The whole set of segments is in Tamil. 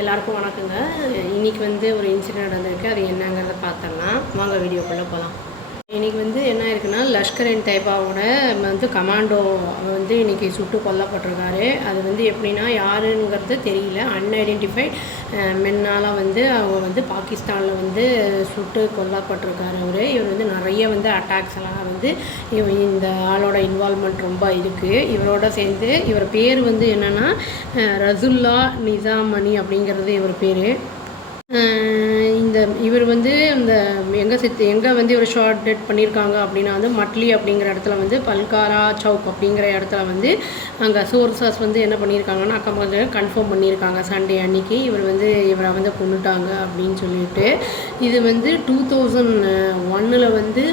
எல்லாருக்கும் வணக்கங்க. இன்றைக்கி ஒரு இன்சிடென்ட் நடந்திருக்கு. அது என்னங்கிறத பார்த்துடலாம். வாங்க வீடியோக்குள்ளே போகலாம். இன்றைக்கி என்ன இருக்குன்னா, லஷ்கர் இன் தைபாவோட கமாண்டோ இன்றைக்கி சுட்டு கொல்லப்பட்டிருக்காரு. அது எப்படின்னா யாருங்கிறது தெரியல. அன்ஐடென்டிஃபைட் மென்னால் அவங்க பாகிஸ்தானில் சுட்டு கொல்லப்பட்டிருக்காரு. இவர் நிறைய அட்டாக்ஸ் எல்லாம் இந்த ஆளோட இன்வால்மெண்ட் ரொம்ப இருக்குது. இவரோட சேர்ந்து இவர் பேர் என்னென்னா ரசுல்லா நிசாமணி அப்படிங்கிறது இவர் பேர். இவர் இந்த எங்கே இவர் ஷார்ட் டெட் பண்ணியிருக்காங்க அப்படின்னா மட்லி அப்படிங்கிற இடத்துல பல்காரா சவுக் அப்படிங்கிற இடத்துல அங்கே சோர்சஸ் என்ன பண்ணியிருக்காங்கன்னா அக்கம் பக்கம் கன்ஃபார்ம் பண்ணியிருக்காங்க சண்டே அன்னைக்கு இவரை கொண்டுட்டாங்க அப்படின்னு சொல்லிட்டு. இது 2001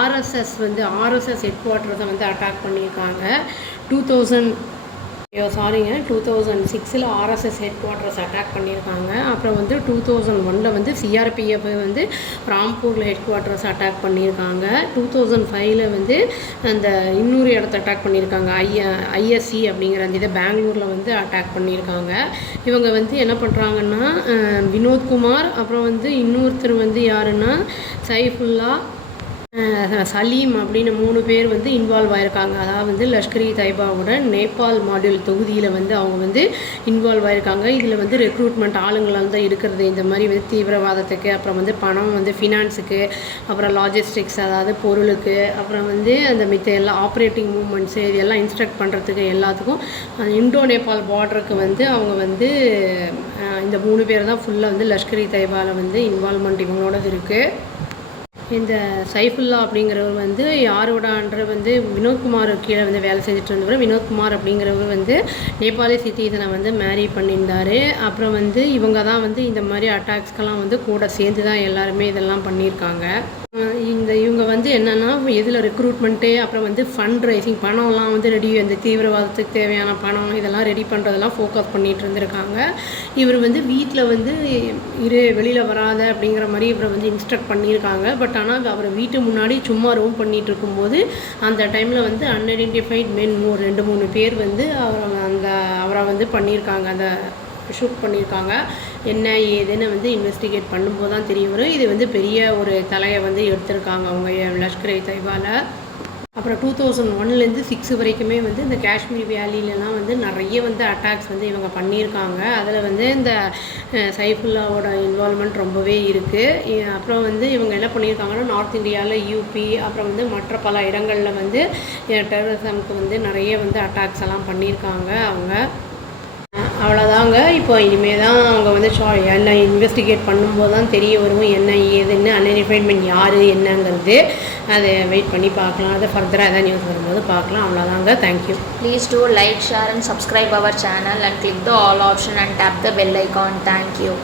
ஆர்எஸ்எஸ் ஹெட் குவார்ட்டர்ஸை அட்டாக் பண்ணியிருக்காங்க. 2006 ஆர்எஸ்எஸ் ஹெட் குவார்ட்டர்ஸ் அட்டாக் பண்ணியிருக்காங்க. அப்புறம் 2001 சிஆர்பிஎஃப் ராம்பூரில் ஹெட் குவார்ட்டர்ஸ் அட்டாக் பண்ணியிருக்காங்க. 2005 அந்த இன்னொரு இடத்த அட்டாக் பண்ணியிருக்காங்க. ஐஎஸ்சி அப்படிங்கிற அந்த இதை பெங்களூரில் அட்டாக் பண்ணியிருக்காங்க. இவங்க என்ன பண்ணுறாங்கன்னா வினோத்குமார், அப்புறம் இன்னொருத்தர் யாருன்னா சைஃபுல்லா, சலீம் அப்படின்னு 3 பேர் இன்வால்வ் ஆகிருக்காங்க. அதாவது லஷ்கர் இ தைபாவோட நேபாள் மாடியூல் தொகுதியில் அவங்க இன்வால்வ் ஆகிருக்காங்க. இதில் ரெக்ரூட்மெண்ட் ஆளுங்களால் தான் இருக்கிறது. இந்த மாதிரி தீவிரவாதத்துக்கு, அப்புறம் பணம் ஃபினான்ஸுக்கு, அப்புறம் லாஜிஸ்டிக்ஸ் அதாவது பொருளுக்கு, அப்புறம் அந்த மித்த எல்லா ஆப்ரேட்டிங் மூவ்மெண்ட்ஸு இதெல்லாம் இன்ஸ்ட்ரக்ட் பண்ணுறதுக்கு எல்லாத்துக்கும் இண்டோ நேபாள் பார்டருக்கு அவங்க இந்த 3 பேர் தான் ஃபுல்லாக லஷ்கர் இ தைபாவில் இன்வால்மெண்ட் இவங்களோடது இருக்குது. இந்த சைஃபுல்லா அப்படிங்கிறவர் யாரோடன்ற வினோத்குமார் கீழே வேலை செஞ்சுட்டு இருந்தவர். வினோத்குமார் அப்படிங்கிறவர் நேபாளி சிட்டிசனை மேரி பண்ணியிருந்தார். அப்புறம் இவங்க தான் இந்த மாதிரி அட்டாக்ஸ்க்கெல்லாம் கூட சேர்ந்து தான் எல்லாருமே இதெல்லாம் பண்ணியிருக்காங்க. இவங்க என்னென்னா எதில் ரெக்ரூட்மெண்ட்டு, அப்புறம் ஃபண்ட் ரைசிங், பணம்லாம் ரெடி, அந்த தீவிரவாதத்துக்கு தேவையான பணம் இதெல்லாம் ரெடி பண்ணுறதெல்லாம் ஃபோக்கஸ் பண்ணிகிட்டு இருந்திருக்காங்க. இவர் வெளியில் வராத அப்படிங்கிற மாதிரி இவரை இன்ஸ்ட்ரக்ட் பண்ணியிருக்காங்க. பட் ஆனால் அவர் வீட்டு முன்னாடி சும்மா ரோம் பண்ணிகிட்டு இருக்கும்போது அந்த டைமில் அன்ஐடென்டிஃபைட் மென் 2-3 பேர் அவரை பண்ணியிருக்காங்க. அந்த ஷூட் பண்ணியிருக்காங்க. என்ன ஏதுன்னு இன்வெஸ்டிகேட் பண்ணும்போது தான் தெரிய வரும். இது பெரிய ஒரு தலையை எடுத்திருக்காங்க அவங்க லஷ்கர் இ தைபாவில். அப்புறம் 2001 6 வரைக்குமே இந்த காஷ்மீர் வேலியிலலாம் நிறைய அட்டாக்ஸ் இவங்க பண்ணியிருக்காங்க. அதில் இந்த சைஃபுல்லாவோட இன்வால்மெண்ட் ரொம்பவே இருக்குது. அப்புறம் இவங்க என்ன பண்ணியிருக்காங்கன்னா நார்த் இந்தியாவில் யூபி, அப்புறம் மற்ற பல இடங்களில் டெரரிசம்க்கு நிறைய அட்டாக்ஸ் எல்லாம் பண்ணியிருக்காங்க அவங்க. அவ்வளோதாங்க. இப்போ இனிமேல் தான் அவங்க என்ன இன்வெஸ்டிகேட் பண்ணும்போது தான் தெரிய வரும் என்ன ஏதுன்னு, அன்ஐடென்டிஃபைட் யார் என்னங்கிறது. அதை வெயிட் பண்ணி பார்க்கலாம். அதை ஃபர்தராக எதாவது நியூஸ் வரும்போது பார்க்கலாம். அவ்வளோதாங்க. Thank you. Please do like, share and subscribe our channel and click the all option and tap the bell icon. Thank you.